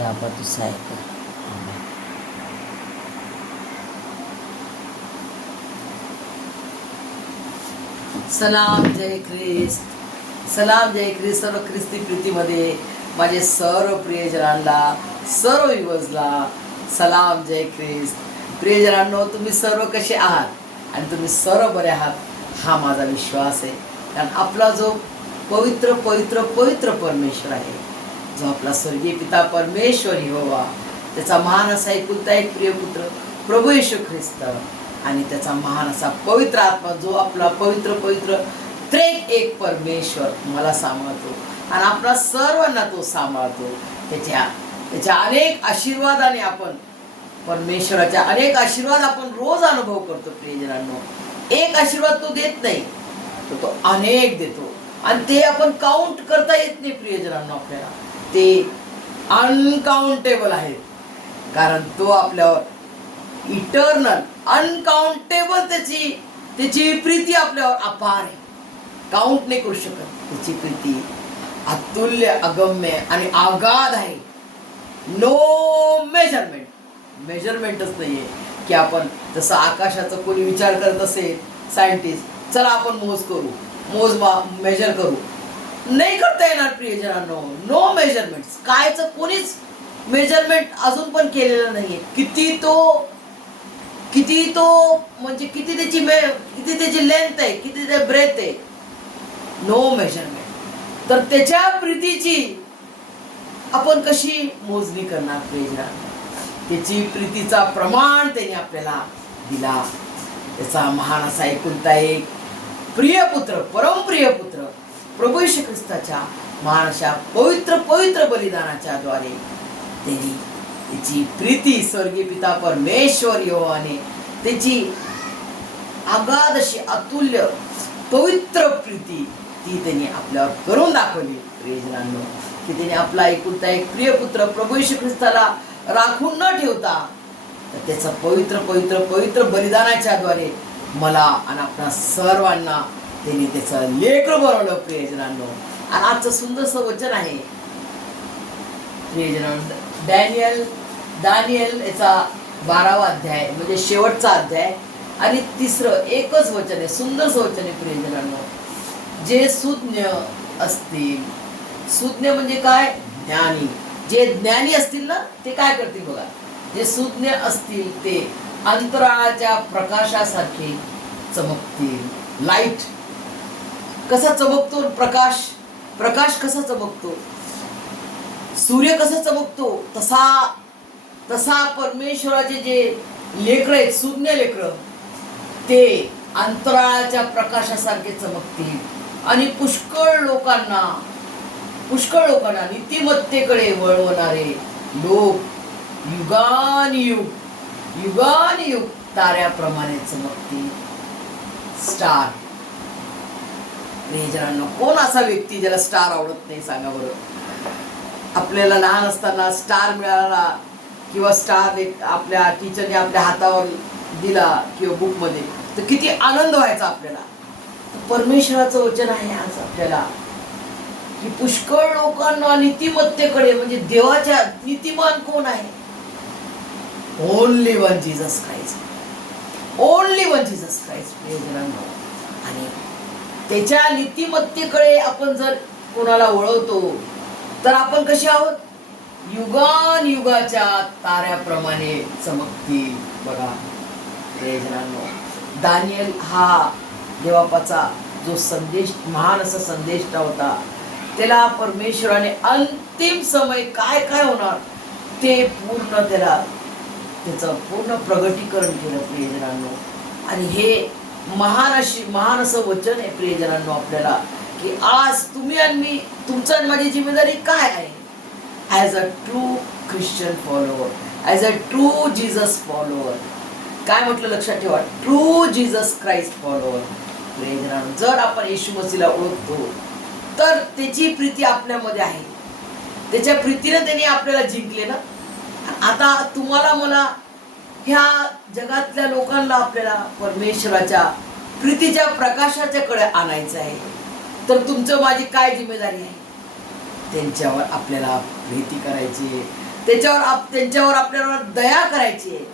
याबा तू Sayaka. सलाम जय ख्रिस्त. सलाम जय ख्रिस्त. सर्व ख्रिस्ती प्रीतीमध्ये माझे सर्व प्रियजनांना, सर्व व्ह्यूअर्सला सलाम जय ख्रिस्त. प्रियजनांनो, तुम्ही सर्व कसे आहात आणि तुम्ही सर्व बरे आहात हा माझा विश्वास आहे. कारण आपला जो पवित्र पवित्र पवित्र परमेश्वर आहे, जो आपला स्वर्गीय पिता परमेश्वर यहोवा, त्याचा महान असा एकुलता एक प्रिय पुत्र प्रभू येशू ख्रिस्त आणि त्याचा महान असा पवित्र आत्मा, जो आपला पवित्र पवित्र त्रेक एक परमेश्वर मला सांभाळतो आणि आपला सर्वांना तो सांभाळतो. त्याच्या अनेक आशीर्वादाने आपण परमेश्वराच्या अनेक आशीर्वाद आपण रोज अनुभव करतो. प्रियजनांनो, एक आशीर्वाद तो देत नाही, तो अनेक देतो आणि ते आपण काउंट करता येत नाही. प्रियजनांनो, आपल्याला ते अनकाउंटेबल आहेत, कारण तो आपल्यावर इटर्नल अनकाउंटेबल त्याची प्रीती आपल्यावर अपार आहे. काउंट नाही करू शकत. त्याची प्रीती अतुल्य, अगम्य आणि आगाध आहे. नो मेजरमेंटच नाहीये की आपण जसं आकाशाचा कोणी विचार करत असेल सायंटिस्ट, चला आपण मेजर करू, नाही करता येणार. प्रियजनांनो, नो मेजरमेंट्स. कायचं कोणीच मेजरमेंट अजून पण केलेलं नाहीये. किती तो म्हणजे किती त्याची लेंथ आहे, किती ते ब्रेथ आहे, नो मेजरमेंट. तर त्याच्या प्रीतीची आपण कशी मोजणी करणार? प्रियजनांनो, त्याची प्रीतीचा प्रमाण त्याने आपल्याला दिला. त्याचा महान असा एकुलता एक प्रिय पुत्र, परमप्रिय पुत्र प्रभू येशू ख्रिस्ताच्या महान अशा पवित्र पवित्र बलिदानाच्या द्वारे त्यांनी त्याची प्रीती स्वर्गीय पिता परमेश्वर यहोवाने त्याची आगाध अशी अतुल्य पवित्र प्रीती ती त्यांनी आपल्यावर करून दाखवली. प्रियजनांनो, की त्याने आपला एकुलता एक प्रिय पुत्र प्रभू येशू ख्रिस्ताला राखून न ठेवता त्याचं पवित्र पवित्र पवित्र बलिदानाच्या द्वारे मला आणि आपल्या सर्वांना त्यांनी त्याचं लेकरं बनवलं. प्रियजनांनो, आणि आजचं सुंदरसं वचन आहे प्रियजनांनो, दानियल याचा 12वा अध्याय, म्हणजे शेवटचा अध्याय आणि तिसरं एकच वचन आहे, सुंदरसं वचन आहे. प्रियजनांनो, जे सुज्ञ असतील, सुज्ञ म्हणजे काय? ज्ञानी. जे ज्ञानी असतील ना, ते काय करतील बघा, जे सुज्ञ असतील ते अंतराळाच्या प्रकाशासारखे चमकतील. लाईट कसा चमकतो? प्रकाश कसा चमकतो? सूर्य कसा चमकतो? तसा परमेश्वराचे जे लेकरं आहेत, सुज्ञ लेकरं, ते अंतराळाच्या प्रकाशासारखे चमकतील आणि पुष्कळ लोकांना नीतिमत्तेकडे वळवणारे लोक युगानुयुग ताऱ्याप्रमाणे चमकतील. स्टार. प्रियजनांनो, कोण असा व्यक्ती ज्याला स्टार आवडत नाही? सांगा बरं. आपल्याला लहान असताना स्टार मिळाला किंवा स्टार आपल्या टीचरने आपल्या हातावर दिला किंवा बुकमध्ये, तर किती आनंद व्हायचा आपल्याला. परमेश्वराचं वचन आहे आज आपल्याला की पुष्कळ लोकांना नीतिमत्तेकडे, म्हणजे देवाच्या नीतिमान कोण आहे? Only one Jesus Christ. प्रियजनांनो, आणि त्याच्या नीतिमत्तेकडे आपण जर कोणाला वळवतो तर आपण कसे आहोत? युगाच्या ताऱ्याप्रमाणे चमकतील. बघा प्रियजनांनो, दानियल हा देवापाचा जो संदेश, महान असा संदेश होता, त्याला परमेश्वराने अंतिम समय काय काय होणार ते पूर्ण त्याचं पूर्ण प्रगटीकरण केलं. प्रियजनांनो, आणि हे महान असं वचन आहे प्रियजनांनो आपल्याला, की आज तुम्ही आणि मी, तुमचं आणि माझी जिम्मेदारी काय आहे? As a true Christian follower, as a true Jesus follower. काय म्हटलं लक्षात ठेवा? True Jesus Christ follower. प्रियजनांनो, जर आपण येशू मसीहला ओळखतो तर त्याची प्रीती आपल्यामध्ये आहे. त्याच्या प्रीतीने त्यांनी आपल्याला जिंकले ना. आता तुम्हाला, मला, ह्या जगातल्या लोकांना आपल्याला परमेश्वराच्या प्रीतीच्या प्रकाशाच्याकडे आणायचं आहे. तर तुमचं माझी काय जिम्मेदारी आहे? त्यांच्यावर आपल्याला प्रीती करायची आहे, त्यांच्यावर आपल्याला दया करायची आहे,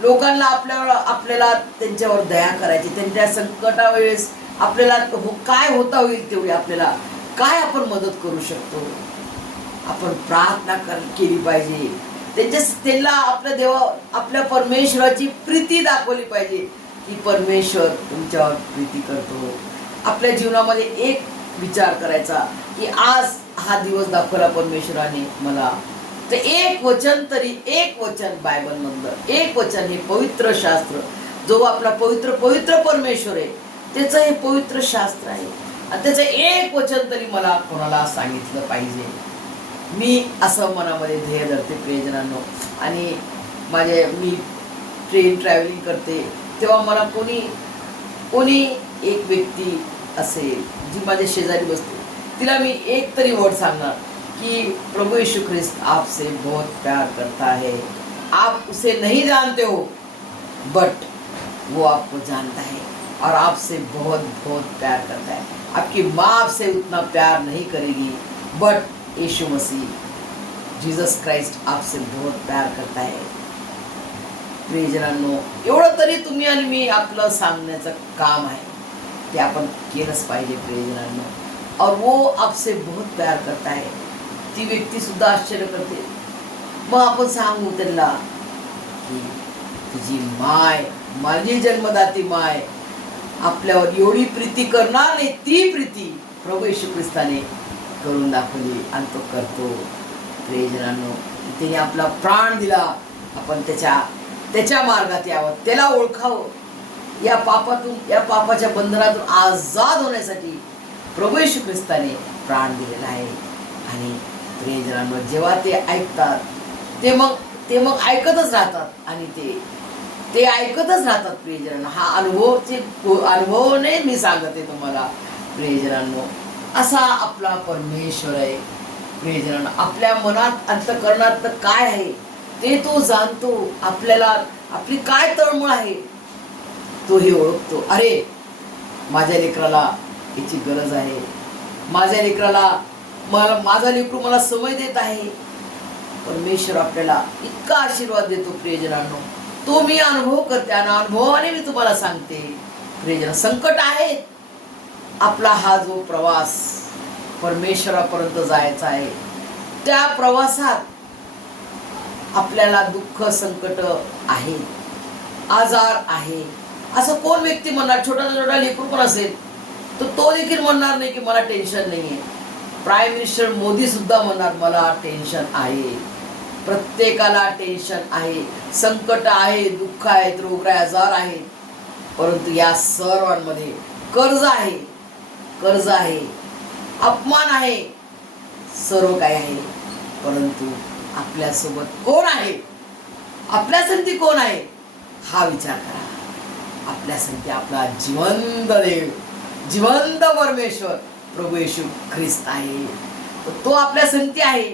लोकांना आपल्याला त्यांच्यावर दया करायची, त्यांच्या संकटावेळेस आपल्याला काय होता होईल तेवढी आपल्याला काय आपण मदत करू शकतो, आपण प्रार्थना केली पाहिजे, त्यांना आपल्या परमेश्वराची प्रीती दाखवली पाहिजे की परमेश्वर तुमच्यावर प्रीती करतो. आपल्या जीवनामध्ये एक विचार करायचा की आज हा दिवस दाखवला परमेश्वराने मला, तर एक वचन बायबल मधलं एक वचन, हे पवित्र शास्त्र जो आपला पवित्र परमेश्वर आहे त्याचं हे पवित्र शास्त्र आहे, आणि त्याचं एक वचन तरी मला कोणाला सांगितलं पाहिजे. मी असं मनामध्ये ध्येय धरते प्रियजनांनो. आणि मी ट्रेन ट्रॅव्हलिंग करते तेव्हा मला कोणी एक व्यक्ती असेल जी माझ्या शेजारी बसते, तिला मी एक तरी वर्ड सांगणार कि प्रभु यीशु ख्रिस्त आपसे बहुत प्यार करता है, आप उसे नहीं जानते हो बट वो आपको जानता है और आपसे बहुत बहुत प्यार करता है. आपकी माँ आपसे उतना प्यार नहीं करेगी but Yeshu Masih Jesus Christ आपसे बहुत प्यार करता है. प्रियजनांनो, एवढं तरी तुम्ही आणि मी आपलं सांगण्याचं काम आहे ते आपण केलंच पाहिजे प्रियजनांनो. और वो आपसे बहुत प्यार करता है. ती व्यक्ती सुद्धा आश्चर्य करते. मग आपण सांगू त्यांना की तुझी माय, माझी जन्मदाती माय आपल्यावर एवढी प्रीती करणार नाही, ती प्रीती प्रभू येशू ख्रिस्ताने करून दाखवली आणि तो करतो. प्रियजनांनो, त्याने आपला प्राण दिला, आपण त्याच्या मार्गात यावं, त्याला ओळखावं, या पापाच्या बंधनातून आजाद होण्यासाठी प्रभू येशू ख्रिस्ताने प्राण दिलेला आहे. आणि प्रियजनांनो, जेव्हा ते ऐकतात ते मग ऐकतच राहतात आणि ते ऐकतच राहतात. प्रियजनांनो, हा अनुभवने मी सांगते तुम्हाला. प्रियजनांनो, असा आपला परमेश्वर आहे. प्रियजनांनो, आपल्या मनात अंतःकरणात काय आहे ते तो जाणतो. आपल्याला आपली काय तळमळ आहे तो हे ओळखतो. अरे, माझ्या लेकराला याची गरज आहे, माझ्या लेकरू मला समय देत आहे. परमेश्वर आपल्याला इतका आशीर्वाद देतो. प्रियजनांनो, तो मी अनुभव करते आणि अनुभवाने मी तुम्हाला सांगते. प्रियजन, संकट आहेत, आपला हा जो प्रवास परमेश्वरापर्यंत जायचा आहे, त्या प्रवासात आपल्याला दुःख संकट आहे, आजार आहे. असं कोण व्यक्ती म्हणणार, छोटा लेकरू पण असेल तर तो देखील म्हणणार नाही की मला टेन्शन नाही आहे. प्राईम मिनिस्टर मोदी सुद्धा म्हणणार मला टेन्शन आहे. प्रत्येकाला टेन्शन आहे, संकट आहे, दुःख आहेत, रोगराई आजार आहेत. परंतु या सर्वांमध्ये कर्ज आहे, अपमान आहे, सर्व काही आहे. परंतु आपल्यासोबत कोण आहे, आपल्यासाठी कोण आहे हा विचार करा. आपल्यासाठी आपला जिवंत देव, जिवंत परमेश्वर प्रभू येशू ख्रिस्त आहे. तो आपल्या संगती आहे.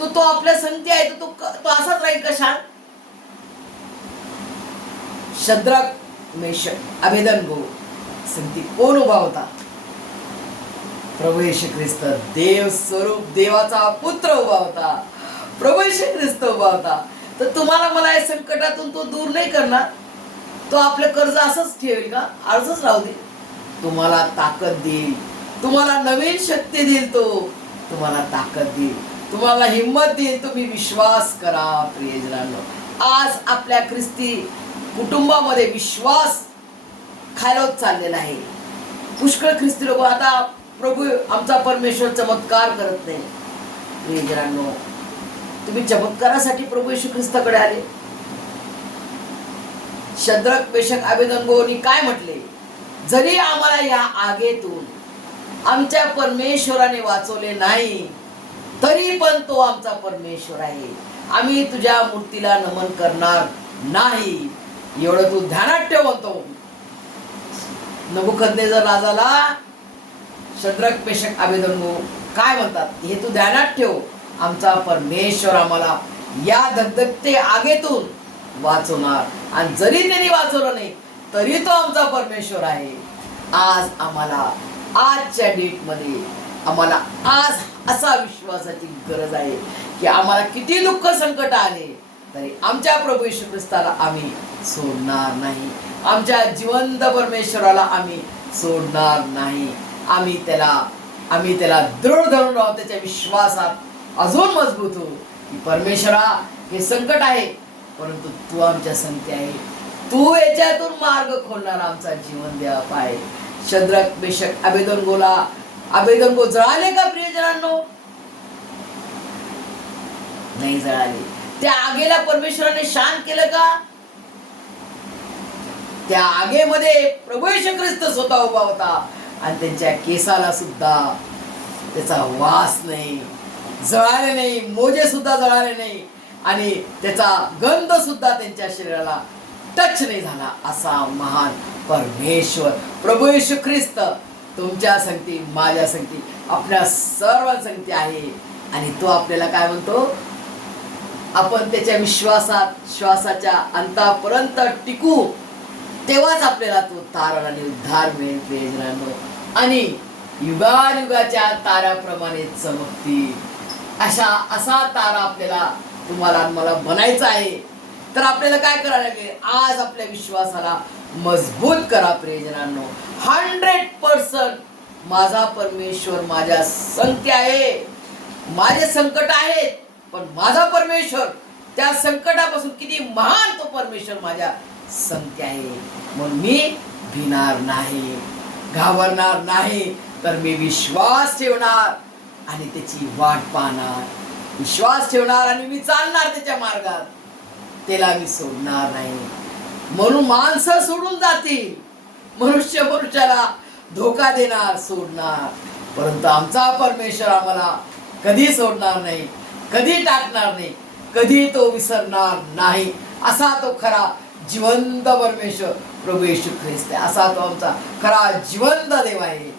तो आपल्या संगती आहे. तो असाच राहील का शांत? शद्रक, मेशक, अबेदनगो संगती कोण उभा होता? प्रभू येशू ख्रिस्त, देव स्वरूप, देवाचा पुत्र उभा होता. प्रभू येशू ख्रिस्त उभा होता. तर तुम्हाला मला या संकटातून तो दूर नाही करणार. तो आपलं कर्ज असंच ठेवेल का? अर्जच राहू दे. तुम्हाला ताकद देईल, तुम्हाला नवीन शक्ती देईल, तो तुम्हाला ताकद देईल, तुम्हाला हिम्मत देईल. तुम्ही विश्वास करा. प्रियजनांनो, आज आपल्या ख्रिस्ती कुटुंबामध्ये विश्वास खालवत चाललेला आहे. पुष्कळ ख्रिस्ती लोक आता प्रभू आमचा परमेश्वर चमत्कार करत नाही. प्रियजनांनो, तुम्ही चमत्कारासाठी प्रभू येशू ख्रिस्ताकडे आले. शद्रक, मेशक, अबेदनगोनी काय म्हटले? जरी आम्हाला या आगेतून आमच्या परमेश्वराने वाचवले नाही तरी पण तो आमचा परमेश्वर आहे. आम्ही तुझ्या मूर्तीला नमन करणार नाही. एवढं तू ध्यानात ठेव म्हणतो. नबुकदनेझर राजाला शद्रक, मेशक, अबेदनगो काय म्हणतात हे तू ध्यानात ठेव. आमचा परमेश्वर आम्हाला या धगधगते आगेतून वाचवणार. आणि जरी त्यांनी वाचवलं नाही तरी तो आमचा परमेश्वर आहे. आज आम्हाला आजच्या डेटमध्ये आम्हाला आज असा विश्वासाची गरज आहे की आम्हाला किती दुःख संकट आले तरी आमच्या प्रभू येशू ख्रिस्ताला आम्ही सोडणार नाही, आमच्या जिवंत परमेश्वराला आम्ही सोडणार नाही. आम्ही त्याला दृढ धरून राहू, त्याच्या विश्वासात अजून मजबूत होऊ की परमेश्वरा हे संकट आहे परंतु तू आमच्या संगती आहे, तू याच्यातून मार्ग खोलणार आमचा जीवन देव आहे. शद्रक मेशक अबेदनगो जळाले का प्रियजनांनो? नाही जळाले. त्या आगेला परमेश्वराने शांत केलं का? त्या आगेमध्ये प्रभू येशू ख्रिस्त स्वतः उभा होता आणि त्यांच्या केसाला सुद्धा त्याचा वास नाही, जळाले नाही, मोजे सुद्धा जळाले नाही आणि त्याचा गंध सुद्धा त्यांच्या शरीराला टच नाही झाला. असा महान परमेश्वर प्रभू येशू ख्रिस्त तुमच्या संगती, माझ्या संगती, आपल्या सर्वांसंगती आहे. आणि तो आपल्याला काय म्हणतो? आपण त्याच्या विश्वासात श्वासाच्या अंतापर्यंत टिकू, तेव्हाच आपल्याला तो तारण आणि उद्धार मिळेल प्रियजनांनो. आणि युगानुगाच्या ताऱ्याप्रमाणे चमकतील असा तारा आपल्याला, तुम्हाला मला बनायचा आहे. तर आपल्याला काय करायला लागेल? आज आपल्या विश्वासाला मजबूत करा प्रियजनांनो. 100% माझा परमेश्वर माझ्या संगती आहे. माझे संकट आहेत पण माझा परमेश्वर त्या संकटापासून किती महान तो परमेश्वर माझ्या संगती आहे. म्हणून मी भिणार नाही, घाबरणार नाही, तर मी विश्वास ठेवणार आणि त्याची वाट पाहणार, विश्वास ठेवणार आणि मी चालणार त्याच्या मार्गात, त्याला मी सोडणार नाही. म्हणून माणसं सोडून जातील, मनुष्य मनुष्याला धोका देणार, सोडणार, परंतु आमचा परमेश्वर आम्हाला कधी सोडणार नाही, कधी टाकणार नाही, कधी तो विसरणार नाही. असा तो खरा जिवंत परमेश्वर प्रभू येशू ख्रिस्त आहे. असा तो आमचा खरा जिवंत देव आहे.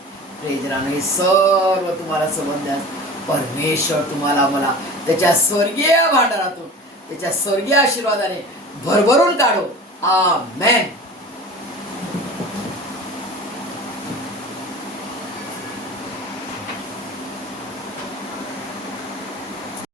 प्रियजनांनो, हे सर्व तुम्हाला समजण्यास परमेश्वर तुम्हाला मला त्याच्या स्वर्गीय भांडारातून, त्याच्या स्वर्गीय आशीर्वादाने भरभरून काढो. आमेन.